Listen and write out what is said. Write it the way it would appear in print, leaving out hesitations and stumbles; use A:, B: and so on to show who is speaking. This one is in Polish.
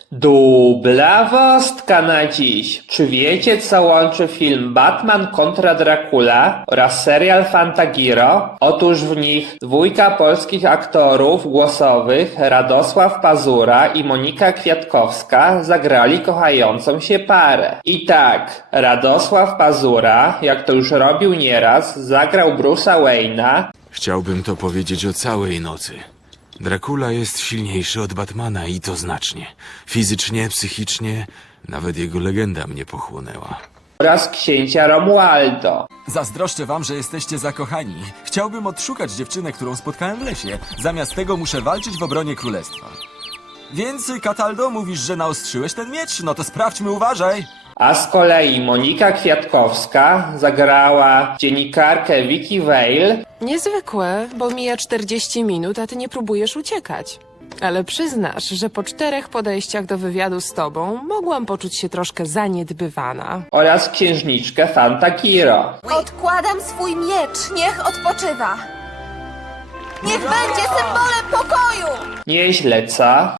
A: Dublawostka na dziś. Czy wiecie, co łączy film Batman kontra Dracula oraz serial Fantagiro? Otóż w nich dwójka polskich aktorów głosowych, Radosław Pazura i Monika Kwiatkowska, zagrali kochającą się parę. I tak, Radosław Pazura, jak to już robił nieraz, zagrał Bruce'a Wayne'a.
B: Chciałbym to powiedzieć o całej nocy. Dracula jest silniejszy od Batmana i to znacznie. Fizycznie, psychicznie, nawet jego legenda mnie pochłonęła.
A: Oraz księcia Romualdo.
C: Zazdroszczę wam, że jesteście zakochani. Chciałbym odszukać dziewczynę, którą spotkałem w lesie. Zamiast tego muszę walczyć w obronie królestwa. Więc, Cataldo, mówisz, że naostrzyłeś ten miecz? No to sprawdźmy, uważaj!
A: A z kolei Monika Kwiatkowska zagrała dziennikarkę Vicky Vale.
D: Niezwykłe, bo mija 40 minut, a ty nie próbujesz uciekać. Ale przyznasz, że po 4 podejściach do wywiadu z tobą mogłam poczuć się troszkę zaniedbywana.
A: Oraz księżniczkę Fantagiro.
E: Odkładam swój miecz, niech odpoczywa. Niech będzie symbolem pokoju!
A: Nieźle, co?